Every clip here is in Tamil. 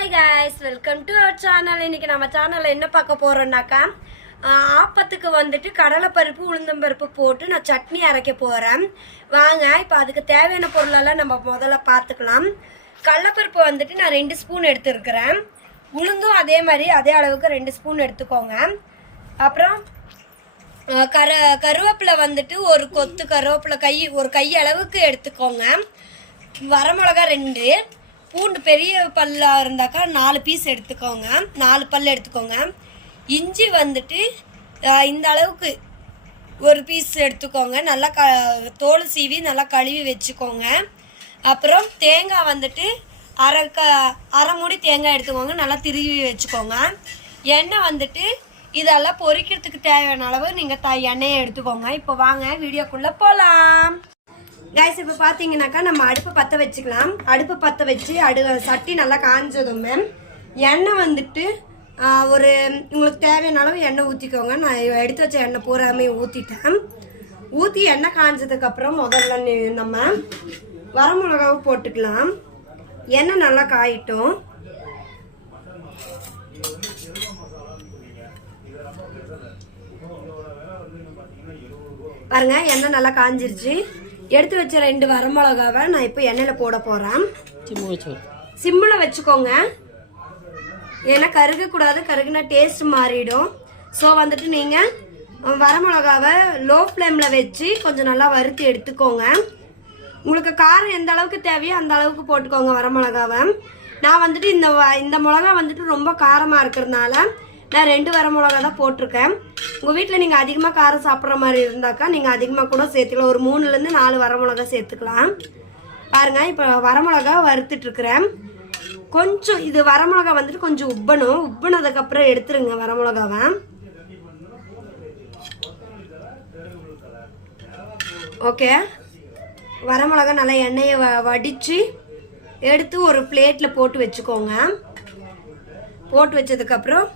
Hi guys, welcome to our channel. இன்னைக்கு நம்ம சேனல்ல என்ன பார்க்க போறோம்னாக்கா ஆப்பத்துக்கு வந்துட்டு கடலை பருப்பு உளுந்தம் பருப்பு போட்டு நான் சட்னி அரைக்க போறேன். வாங்க இப்போ அதுக்கு தேவையான பொருளெல்லாம் நம்ம முதல்ல பார்த்துக்கலாம். கடலை பருப்பு வந்துட்டு நான் 2 ஸ்பூன் எடுத்துக்கிறேன். உளுந்தும் அதே மாதிரி அதே அளவுக்கு 2 ஸ்பூன் எடுத்துக்கோங்க. அப்புறம் கருவேப்பிலை வந்துட்டு ஒரு கொத்து கருவேப்பிலை ஒரு கை அளவுக்கு எடுத்துக்கோங்க. வரமிளகா 2, பூண்டு பெரிய பல்லாக இருந்தாக்கா 4 பீஸ் எடுத்துக்கோங்க, 4 பல் எடுத்துக்கோங்க. இஞ்சி வந்துட்டு இந்த அளவுக்கு ஒரு பீஸ் எடுத்துக்கோங்க. நல்லா தோல் சீவி நல்லா கழுவி வச்சுக்கோங்க. அப்புறம் தேங்காய் வந்துட்டு அரை மூடி தேங்காய் எடுத்துக்கோங்க, நல்லா திருவி வச்சுக்கோங்க. எண்ணெய் வந்துட்டு இதெல்லாம் பொரிக்கிறதுக்கு தேவையான அளவு நீங்கள் எண்ணெயை எடுத்துக்கோங்க. இப்போ வாங்க வீடியோக்குள்ளே போகலாம். கைஸ் இப்போ பார்த்தீங்கன்னாக்கா நம்ம அடுப்பை பற்ற வச்சுக்கலாம். அடுப்பை பற்ற வச்சு சட்டி நல்லா காஞ்சதுமே எண்ணெய் வந்துட்டு உங்களுக்கு தேவையான அளவு எண்ணெய் ஊற்றிக்கோங்க. நான் எடுத்து வச்ச எண்ணெய் பூராமே ஊற்றிட்டேன். ஊற்றி எண்ணெய் காஞ்சதுக்கப்புறம் முதல்ல நம்ம வரமிளகாவை போட்டுக்கலாம். எண்ணெய் நல்லா காயிட்டும். பாருங்க எண்ணெய் நல்லா காஞ்சிருச்சு. எடுத்து வச்ச 2 வரமிளகாவை நான் இப்போ எண்ணெயில் போட போகிறேன். சிம்மில் வச்சுக்கோங்க, ஏன்னா கருகக்கூடாது, கருகுனா டேஸ்ட் மாறிடும். ஸோ வந்துட்டு நீங்கள் வரமிளகாவை லோ ஃப்ளேமில் வச்சு கொஞ்சம் நல்லா வறுத்து எடுத்துக்கோங்க. உங்களுக்கு காரம் எந்த அளவுக்கு தேவையோ அந்த அளவுக்கு போட்டுக்கோங்க வரமிளகாவை. நான் வந்துட்டு இந்த மிளகா வந்துட்டு ரொம்ப காரமாக இருக்கிறதுனால நான் 2 வரமிளகா தான் போட்டிருக்கேன். உங்கள் வீட்டில் நீங்கள் அதிகமாக காரம் சாப்பிட்ற மாதிரி இருந்தாக்கா நீங்கள் அதிகமாக கூட சேர்த்துக்கலாம். ஒரு 3லேருந்து 4 வரமிளகா சேர்த்துக்கலாம். பாருங்கள் இப்போ வரமிளகா வறுத்துட்ருக்குறேன். கொஞ்சம் இது வரமிளகா வந்துட்டு கொஞ்சம் உப்பணும். உப்புனதுக்கப்புறம் எடுத்துருங்க வரமிளகாவை. ஓகே, வரமிளகா நல்லா எண்ணெயை வடித்து எடுத்து ஒரு பிளேட்டில் போட்டு வச்சுக்கோங்க. போட்டு வச்சதுக்கப்புறம்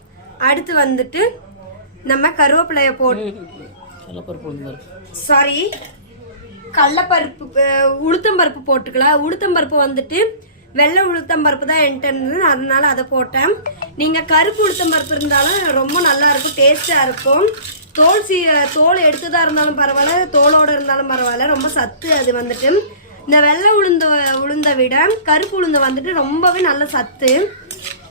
அடுத்து வந்துட்டு நம்ம கருவேப்பிலைய கடலைப்பருப்பு உளுத்தம்பருப்பு போட்டுக்கலாம். உளுத்தம்பருப்பு வந்துட்டு வெள்ளை உளுத்தம்பருப்பு தான் என்கிட்ட இருந்தது, அதனால அதை போட்டேன். நீங்கள் கருப்பு உளுத்தம்பருப்பு இருந்தாலும் ரொம்ப நல்லா இருக்கும், டேஸ்ட்டாக இருக்கும். தோல் எடுத்துதான் இருந்தாலும் பரவாயில்ல, தோலோடு இருந்தாலும் பரவாயில்ல, ரொம்ப சத்து அது வந்துட்டு. இந்த வெள்ளை உளுந்தை விட கருப்பு உளுந்தை வந்துட்டு ரொம்பவே நல்ல சத்து.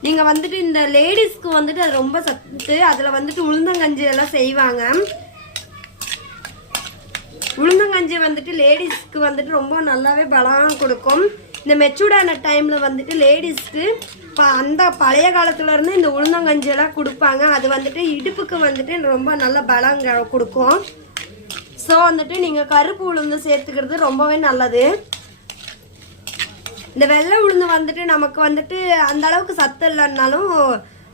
நீங்கள் வந்துட்டு இந்த லேடிஸ்க்கு வந்துட்டு அது ரொம்ப சத்து. அதில் வந்துட்டு உளுந்தங்கஞ்சி எல்லாம் செய்வாங்க. உளுந்தங்கஞ்சி வந்துட்டு லேடிஸ்க்கு வந்துட்டு ரொம்ப நல்லாவே பலம் கொடுக்கும். இந்த மெச்சூர்டான டைமில் வந்துட்டு லேடிஸ்க்கு அந்த பழைய காலத்துலேருந்து இந்த உளுந்தங்கஞ்சி எல்லாம் கொடுப்பாங்க. அது வந்துட்டு இடுப்புக்கு வந்துட்டு ரொம்ப நல்ல பலம் கொடுக்கும். ஸோ வந்துட்டு நீங்கள் கருப்பு உளுந்து சேர்த்துக்கிறது ரொம்பவே நல்லது. இந்த வெள்ளை உளுந்து வந்துட்டு நமக்கு வந்துட்டு அந்த அளவுக்கு சத்து இல்லைன்னாலும்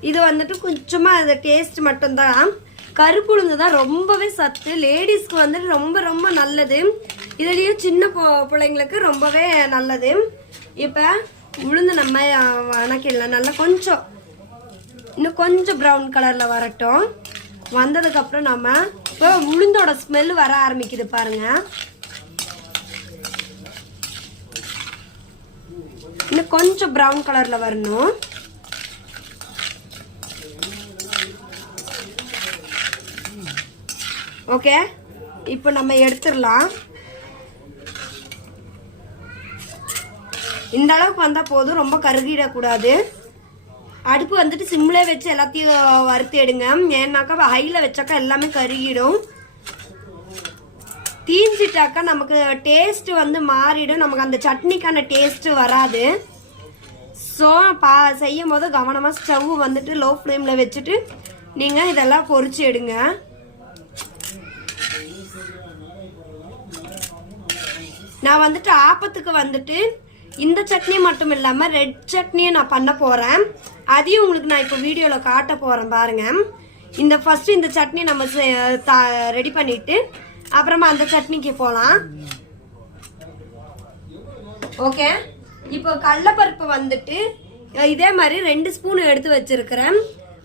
இது வந்துட்டு கொஞ்சமாக அது டேஸ்ட் மட்டும்தான். கருப்பு உளுந்து தான் ரொம்பவே சத்து, லேடிஸ்க்கு வந்துட்டு ரொம்ப ரொம்ப நல்லது. இதுலேயும் சின்ன பிள்ளைங்களுக்கு ரொம்பவே நல்லது. இப்போ உளுந்து நம்ம வணக்கிடலாம். நல்லா இன்னும் கொஞ்சம் ப்ரௌன் கலரில் வரட்டும். வந்ததுக்கப்புறம் நம்ம இப்போ உளுந்தோட ஸ்மெல் வர ஆரம்பிக்குது பாருங்கள். இன்னும் கொஞ்சம் ப்ரௌன் கலரில் வரணும். ஓகே, இப்போ நம்ம எடுத்துடலாம். இந்த அளவுக்கு வந்தால் போதும், ரொம்ப கருகிடக்கூடாது. அடுப்பு வந்துட்டு சிம்மில் வச்சு எல்லாத்தையும் வறுத்து எடுங்க. ஏன்னாக்கா ஹையில் வச்சாக்கா எல்லாமே கருகிடும். தீஞ்சிட்டாக்கா நமக்கு டேஸ்ட்டு வந்து மாறிடும், நமக்கு அந்த சட்னிக்கான டேஸ்ட்டு வராது. ஸோ செய்யும் போது கவனமாக ஸ்டவ் வந்துட்டு லோ ஃப்ளேமில் வச்சுட்டு நீங்கள் இதெல்லாம் பொரிச்சு எடுங்க. நான் வந்துட்டு ஆப்பத்துக்கு வந்துட்டு இந்த சட்னி மட்டும் இல்லாமல் ரெட் சட்னியும் நான் பண்ண போகிறேன். அதையும் உங்களுக்கு நான் இப்போ வீடியோவில் காட்ட போகிறேன் பாருங்கள். ஃபஸ்ட்டு இந்த சட்னி நம்ம ரெடி பண்ணிவிட்டு அப்புறமா அந்த சட்னிக்கு போகலாம். ஓகே, இப்போ கடலைப்பருப்பு வந்துட்டு இதே மாதிரி 2 ஸ்பூன் எடுத்து வச்சுருக்கிறேன்,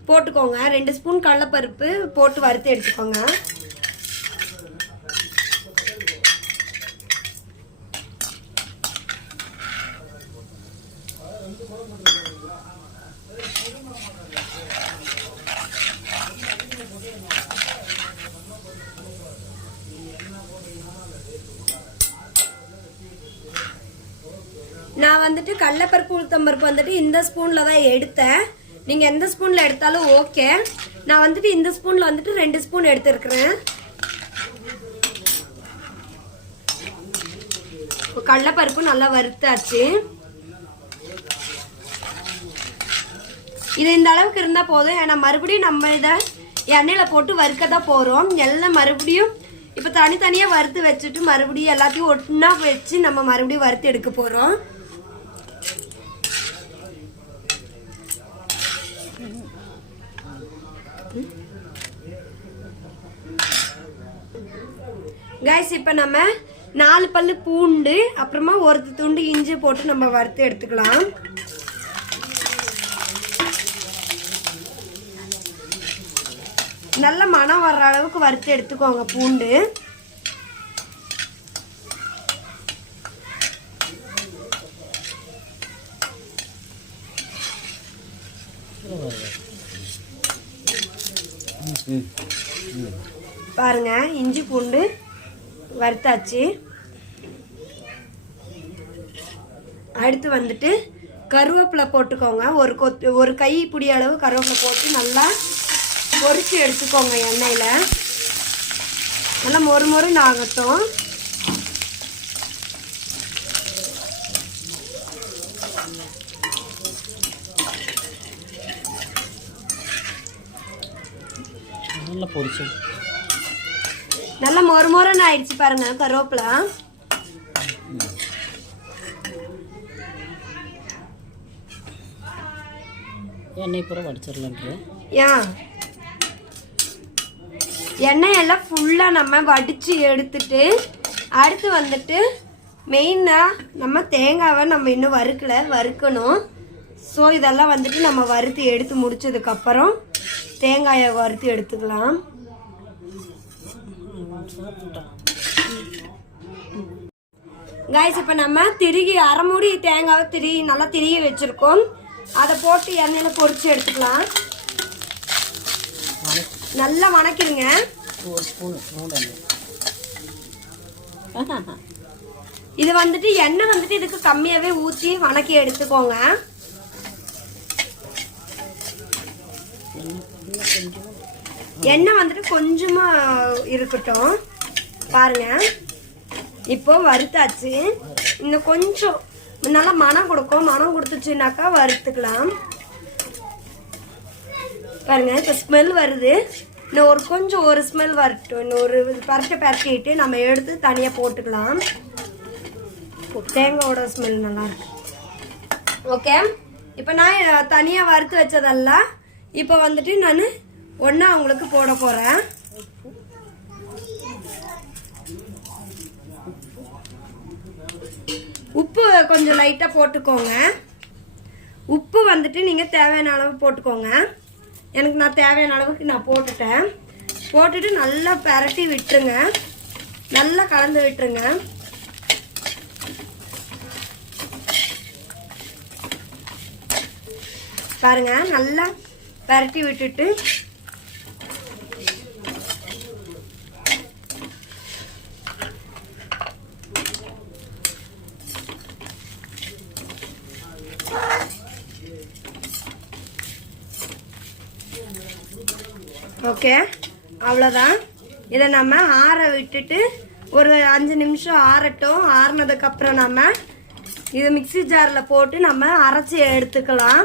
போட்டுக்கோங்க. 2 ஸ்பூன் கடலைப்பருப்பு போட்டு வறுத்து எடுத்துக்கோங்க. நான் வந்துட்டு கடலைப்பருப்பு உளுத்தம்பருப்பு வந்துட்டு இந்த ஸ்பூனில் தான் எடுத்தேன். நீங்கள் எந்த ஸ்பூனில் எடுத்தாலும் ஓகே. நான் வந்துட்டு இந்த ஸ்பூனில் வந்துட்டு 2 ஸ்பூன் எடுத்துருக்குறேன். கடலைப்பருப்பு நல்லா வறுத்தாச்சு. இது இந்த அளவுக்கு இருந்தால் போதும். ஏன்னா மறுபடியும் நம்ம இதை எண்ணெயில் போட்டு வறுக்க தான் போகிறோம். எல்லாம் மறுபடியும் இப்போ தனித்தனியாக வறுத்து வச்சுட்டு மறுபடியும் எல்லாத்தையும் ஒன்றா வச்சு நம்ம மறுபடியும் வறுத்து எடுக்க போகிறோம். கைஸ் இப்போ நம்ம 4 பல்லு பூண்டு அப்புறமா ஒரு துண்டு இஞ்சி போட்டு நம்ம வறுத்து எடுத்துக்கலாம். நல்ல மணம் வர்ற அளவுக்கு வறுத்து எடுத்துக்கோங்க பூண்டு. பாருங்க இஞ்சி பூண்டு வறுத்தாச்சு. அடுத்து வந்துட்டு கருவேப்பிலை போட்டுக்கோங்க. ஒரு கைப்பிடி அளவு கருவேப்பிலை போட்டு நல்லா பொரிச்சு எடுத்துக்கோங்க. எண்ணெயில் நல்லா மொறுமொறுன்னு ஆகட்டும். நல்லா பொரிச்சு நல்லா மொறுமொறுன்னு ஆயிடுச்சு பாருங்க கருவேப்பிலை. எண்ணெய் பூரா வடிச்சிடலான்ற எண்ணெய் எல்லாம் ஃபுல்லாக நம்ம வடித்து எடுத்துட்டு அடுத்து வந்துட்டு மெயினாக நம்ம தேங்காவை நம்ம இன்னும் வறுக்கணும். ஸோ இதெல்லாம் வந்துட்டு நம்ம வறுத்து எடுத்து முடிச்சதுக்கப்புறம் தேங்காயை வறுத்து எடுத்துக்கலாம். கைஸ் இப்போ நம்ம திருகி அரை மூடி தேங்காவை நல்லா திருகி வச்சுருக்கோம். அதை போட்டு எண்ணெயில் பொரிச்சு எடுத்துக்கலாம். நல்லா வணக்கிடுங்க. இது வந்துட்டு எண்ணெய் வந்துட்டு இதுக்கு கம்மியாகவே ஊற்றி வணக்கி எடுத்துக்கோங்க. எண்ணெய் வந்துட்டு கொஞ்சமாக இருக்கட்டும். பாருங்க இப்போ வறுத்தாச்சு. இன்னும் கொஞ்சம் நல்லா மனம் கொடுக்கும். மனம் கொடுத்துச்சுனாக்கா வறுத்துக்கலாம். பாருங்க இப்போ ஸ்மெல் வருது. இன்னும் ஒரு ஸ்மெல் வரட்டும். இன்னொரு பரட்டிட்டு நம்ம எடுத்து தனியாக போட்டுக்கலாம். தேங்காயோட ஸ்மெல் நல்லா இருக்கு. ஓகே இப்போ நான் தனியாக வறுத்து வச்சதெல்லாம் இப்போ வந்துட்டு நான் ஒன்றா உங்களுக்கு போட போகிறேன். உப்பு கொஞ்சம் லைட்டாக போட்டுக்கோங்க. உப்பு வந்துட்டு நீங்கள் தேவையான அளவு போட்டுக்கோங்க. நான் தேவையான அளவுக்கு நான் போட்டுட்டு நல்லா பரட்டி விட்டுருங்க. நல்லா கலந்து விட்டுருங்க. பாருங்க நல்லா பரட்டி விட்டுட்டு ஓகே அவ்வளோதான். இதை நம்ம ஆற விட்டுட்டு ஒரு 5 நிமிஷம் ஆறட்டும். ஆறுனதுக்கப்புறம் நம்ம இது மிக்சி ஜாரில் போட்டு நம்ம அரைச்சி எடுத்துக்கலாம்.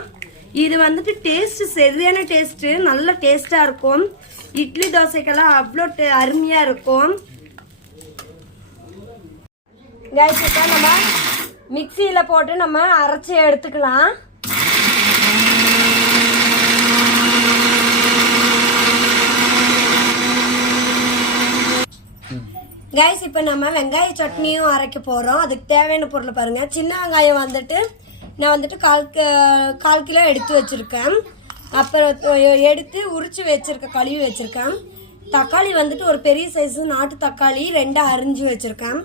இது வந்துட்டு டேஸ்ட்டு சரியான டேஸ்ட்டு. நல்ல டேஸ்ட்டாக இருக்கும். இட்லி தோசைக்கெல்லாம் அவ்வளோ அருமையாக இருக்கும். கைஸ் இப்போ நம்ம மிக்சியில் போட்டு நம்ம அரைச்சி எடுத்துக்கலாம். கைஸ் இப்போ நம்ம வெங்காய சட்னியும் அரைக்க போகிறோம். அதுக்கு தேவையான பொருள் பாருங்கள். சின்ன வெங்காயம் வந்துட்டு நான் வந்துட்டு 1/4 கிலோ எடுத்து வச்சுருக்கேன். அப்புறம் எடுத்து உரித்து வச்சுருக்கேன், கழுவி வச்சுருக்கேன். தக்காளி வந்துட்டு ஒரு பெரிய சைஸு நாட்டு தக்காளி 2 அரிஞ்சு வச்சுருக்கேன்.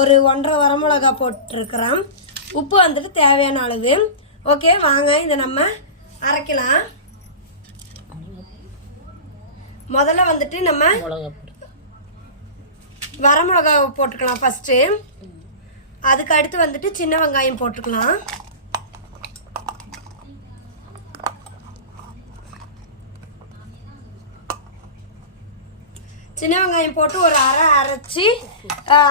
ஒரு 1.5 வரமிளகா போட்டிருக்கிறேன். உப்பு வந்துட்டு தேவையான அளவு. ஓகே வாங்க இதை நம்ம அரைக்கலாம். முதல்ல வந்துட்டு நம்ம மிளகா பொடி, வரமிளகா போட்டுக்கலாம் ஃபஸ்ட்டு. அதுக்கு அடுத்து வந்துட்டு சின்ன வெங்காயம் போட்டுக்கலாம். சின்ன வெங்காயம் போட்டு ஒரு அரைச்சி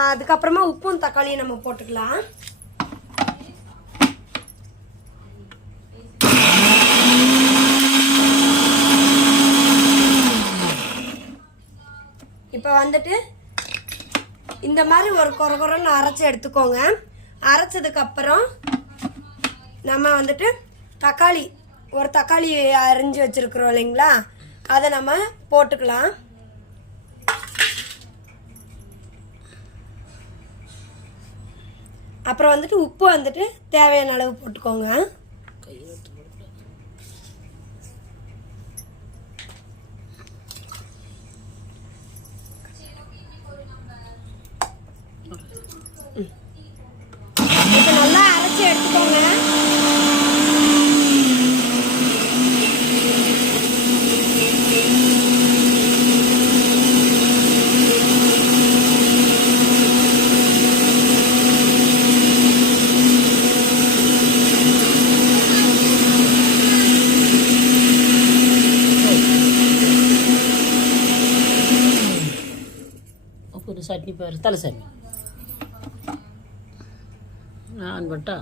அதுக்கப்புறமா உப்பும் தக்காளியும் நம்ம போட்டுக்கலாம். இப்போ வந்துட்டு இந்த மாதிரி ஒரு கொரன்னு அரைச்சி எடுத்துக்கோங்க. அரைச்சதுக்கப்புறம் நம்ம வந்துட்டு ஒரு தக்காளி அரிஞ்சு வச்சுருக்குறோம் இல்லைங்களா, அதை நம்ம போட்டுக்கலாம். அப்புறம் வந்துட்டு உப்பு வந்துட்டு தேவையான அளவு போட்டுக்கோங்க. இப்போ நல்லா அரைச்சி எடுத்துக்கோங்க. ஒரு சட்னி பேர் தலைசாமி நான் பட்டா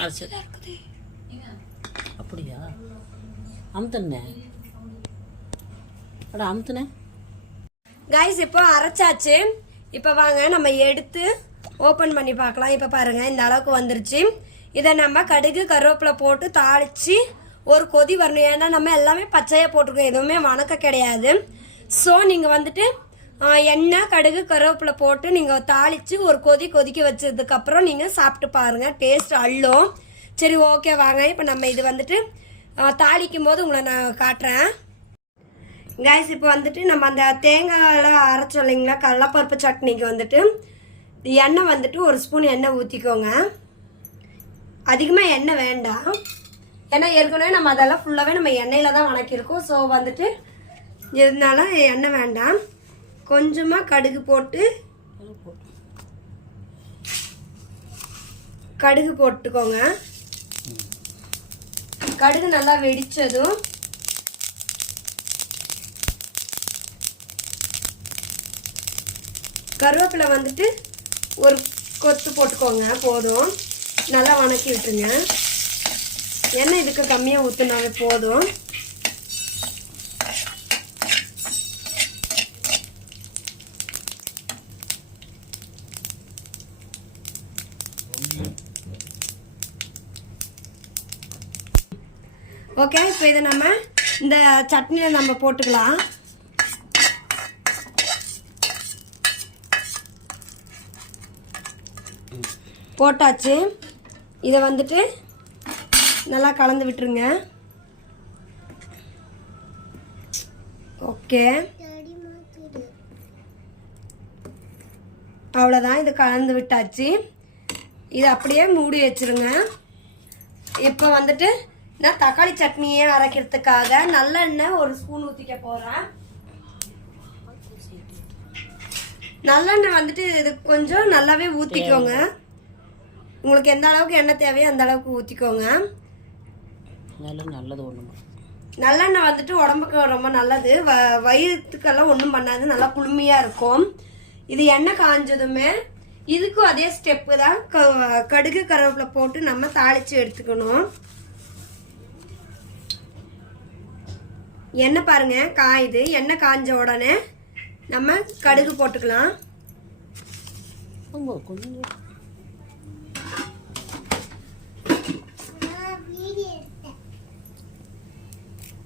அரைச்சது அப்படியா? அமுத்துனே அடா அமுத்துனே. கைஸ் இப்போ அரைச்சாச்சு. இப்போ வாங்க நம்ம எடுத்து ஓப்பன் பண்ணி பார்க்கலாம். இப்போ பாருங்கள் இந்த அளவுக்கு வந்துருச்சு. இதை நம்ம கடுகு கருவேப்பிலை போட்டு தாளித்து ஒரு கொதி வரணும். ஏன்னா நம்ம எல்லாமே பச்சையாக போட்டிருக்கோம், எதுவுமே வணக்க கிடையாது. ஸோ நீங்கள் வந்துட்டு எண்ணெய் கடுகு கருவேப்பிலை போட்டு நீங்கள் தாளித்து ஒரு கொதிக்க வச்சதுக்கப்புறம் நீங்கள் சாப்பிட்டு பாருங்கள், டேஸ்ட் அள்ளும். சரி ஓகே வாங்க இப்போ நம்ம இது வந்துட்டு தாளிக்கும் போது உங்களை நான் காட்டுறேன். கைஸ் இப்போ வந்துட்டு நம்ம அந்த தேங்காயெல்லாம் அரைச்சோம் இல்லைங்களா கடலைப்பருப்பு சட்னிக்கு வந்துட்டு எண்ணெய் வந்துட்டு ஒரு ஸ்பூன் எண்ணெய் ஊற்றிக்கோங்க. அதிகமாக எண்ணெய் வேண்டாம், ஏன்னா ஏற்கனவே நம்ம அதெல்லாம் ஃபுல்லாகவே நம்ம எண்ணெயில் தான் வணக்கியிருக்கோம். ஸோ வந்துட்டு இதனால எண்ணெய் வேண்டாம். கொஞ்சமாக கடுகு போட்டுக்கோங்க. கடுகு நல்லா வெடிச்சதும் கருவேப்பிலை வந்துட்டு ஒரு கொத்து போட்டுக்கோங்க, போதும். நல்லா வணக்கி விட்டுருங்க. எண்ணெய் இதுக்கு கம்மியாக ஊற்றினாவே போதும். ஓகே இப்போ இதை நம்ம இந்த சட்னியில் நம்ம போட்டுக்கலாம். போட்டாச்சு. இதை வந்துட்டு நல்லா கலந்து விட்டுருங்க. ஓகே அவ்வளோதான், இது கலந்து விட்டாச்சு. இது அப்படியே மூடி வச்சுருங்க. இப்போ வந்துட்டு நான் தக்காளி சட்னியை அரைக்கிறதுக்காக நல்லெண்ணெய் ஒரு ஸ்பூன் ஊற்றிக்க போகிறேன். நல்லெண்ணெய் வந்துட்டு இது கொஞ்சம் நல்லாவே ஊற்றிக்கோங்க. உங்களுக்கு எந்த அளவுக்கு எண்ணெய் தேவையோ அந்த அளவுக்கு ஊற்றிக்கோங்க. நல்லது ஒன்று நல்லெண்ணெய் வந்துட்டு உடம்புக்கு ரொம்ப நல்லது, வயிற்றுக்கெல்லாம் ஒன்றும் பண்ணாது, நல்லா குளுமையாக இருக்கும். இது எண்ணெய் காஞ்சதுமே இதுக்கும் அதே ஸ்டெப்பு தான், கடுகு கருவேப்பிலை போட்டு நம்ம தாளித்து எடுத்துக்கணும். எண்ணெய் பாருங்க காயுது. எண்ணெய் காஞ்ச உடனே நம்ம கடுகு போட்டுக்கலாம்.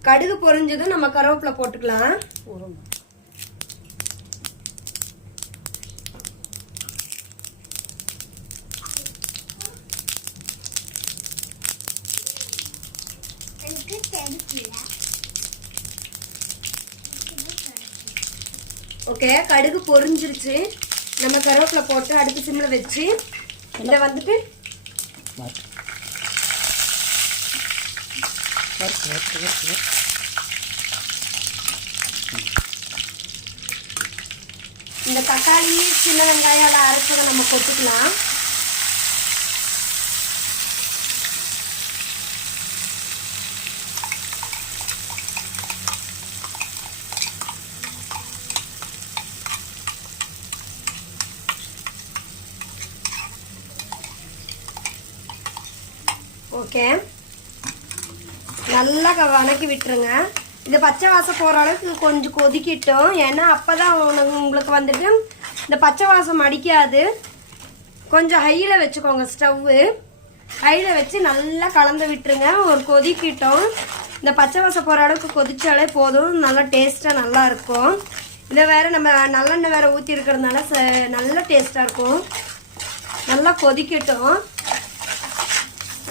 கடுகு பொரிஞ்சதும் நம்ம கருவேப்பிலை போட்டுக்கலாம். ஓகே கடுகு பொரிஞ்சிருச்சு. நம்ம கருவேப்பிலை போட்டு அடுப்பு சிம்மில் வச்சு இதை வந்துட்டு வறுத்து. இந்த தக்காளி சின்ன வெங்காயம் எல்லாம் அரைச்சதை நம்ம கொட்டிக்கலாம். ஓகே, நல்லா வணக்கி விட்டுருங்க. இந்த பச்சை வாசம் போகிற அளவுக்கு கொஞ்சம் கொதிக்கிட்டோம். ஏன்னா அப்போ தான் உங்களுக்கு வந்துட்டு இந்த பச்சை வாசம் அடிக்காது. கொஞ்சம் ஹையில் வச்சுக்கோங்க, ஸ்டவ்வு ஹையில் வச்சு நல்லா கலந்து விட்டுருங்க. ஒரு கொதிக்கிட்டோம். இந்த பச்சை வாசம் போகிற அளவுக்கு கொதிச்சாலே போதும், நல்லா டேஸ்ட்டாக நல்லாயிருக்கும். இதை வேறு நம்ம நல்லெண்ணெய் வேறு ஊற்றி இருக்கிறதுனால நல்ல டேஸ்ட்டாக இருக்கும். நல்லா கொதிக்கட்டும்.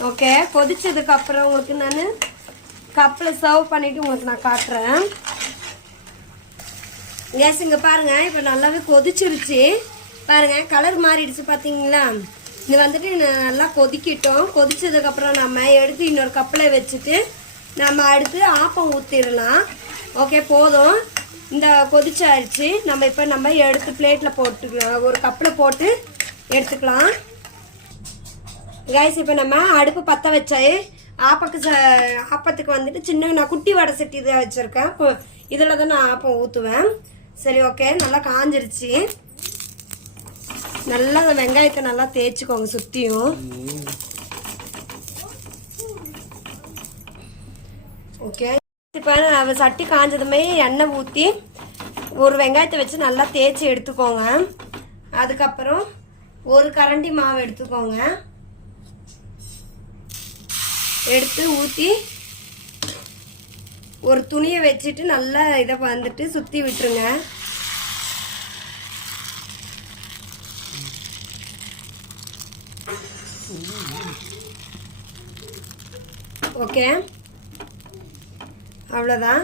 ஓகே, கொதிச்சதுக்கப்புறம் உங்களுக்கு நான் கப்பில் சர்வ் பண்ணிவிட்டு உங்களுக்கு நான் காட்டுறேன். கேஸ் இங்கே பாருங்கள், இப்போ நல்லாவே கொதிச்சிருச்சு பாருங்கள், கலர் மாறிடுச்சு பார்த்தீங்களா. இது வந்துட்டு நல்லா கொதிக்கிட்டோம். கொதிச்சதுக்கப்புறம் நம்ம எடுத்து இன்னொரு கப்பில் வச்சுட்டு நம்ம அடுத்து ஆப்பம் ஊற்றிடலாம். ஓகே, போதும். இந்த கொதிச்சாயிடுச்சு. நம்ம எடுத்து பிளேட்டில் போட்டுக்கலாம், ஒரு கப்பில் போட்டு எடுத்துக்கலாம். கைஸ் இப்போ நம்ம அடுப்பு பற்ற வச்சாயே ஆப்பத்துக்கு வந்துட்டு சின்ன நான் குட்டி வடை சட்டி இதை வச்சுருக்கேன். இப்போ இதில் தான் நான் ஆப்பம் ஊற்றுவேன். சரி, ஓகே, நல்லா காஞ்சிருச்சு. நல்லா வெங்காயத்தை நல்லா தேய்ச்சிக்கோங்க சுற்றியும். ஓகே, இப்போ சட்டி காஞ்சதுமே எண்ணெய் ஊற்றி ஒரு வெங்காயத்தை வச்சு நல்லா தேய்ச்சி எடுத்துக்கோங்க. அதுக்கப்புறம் ஒரு கரண்டி மாவு எடுத்துக்கோங்க. எடுத்து ஊற்றி ஒரு துணியை வச்சுட்டு நல்லா இதை வந்துட்டு சுற்றி விட்டுருங்க. ஓகே, அவ்வளோதான்.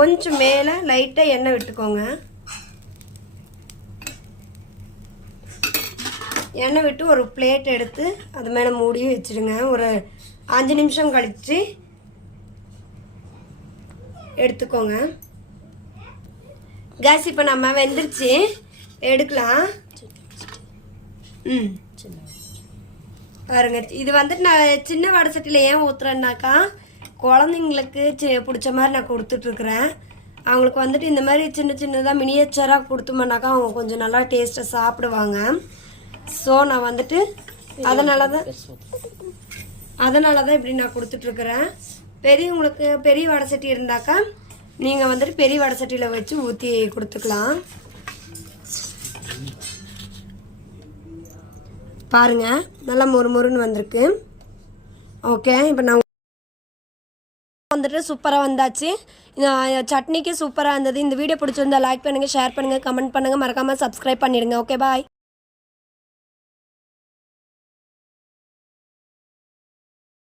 கொஞ்சம் மேலே லைட்டாக எண்ணெய் விட்டுக்கோங்க. எண்ணெய் விட்டு ஒரு பிளேட் எடுத்து அது மேலே மூடி வச்சுடுங்க. ஒரு 5 நிமிஷம் கழித்து எடுத்துக்கோங்க. கேஸ் இப்போ நம்ம வெந்துருச்சு, எடுக்கலாம். பாருங்க, இது வந்துட்டு நான் சின்ன வடை சட்டியில் ஏன் ஊற்றுறேன்னாக்கா குழந்தைங்களுக்கு பிடிச்ச மாதிரி நான் கொடுத்துட்ருக்குறேன். அவங்களுக்கு வந்துட்டு இந்த மாதிரி சின்ன சின்னதாக மினியேச்சராக கொடுத்தோம்னாக்கா அவங்க கொஞ்சம் நல்லா டேஸ்ட்டாக சாப்பிடுவாங்க. ஸோ நான் வந்துட்டு அதனால தான் இப்படி நான் கொடுத்துட்ருக்குறேன். பெரியவங்களுக்கு பெரிய வடை சட்டி இருந்தாக்கா நீங்கள் வந்துட்டு பெரிய வடை சட்டியில் வச்சு ஊற்றி கொடுத்துக்கலாம். பாருங்கள், நல்லா மொறுமொறுன்னு வந்திருக்கு. ஓகே, இப்போ நான் வந்துட்டு சூப்பராக வந்தாச்சு. சட்னிக்கு சூப்பராக இருந்தது. இந்த வீடியோ பிடிச்சிருந்தா லைக் பண்ணுங்கள், ஷேர் பண்ணுங்கள், கமெண்ட் பண்ணுங்கள், மறக்காமல் சப்ஸ்கிரைப் பண்ணிடுங்க. ஓகே, பாய்.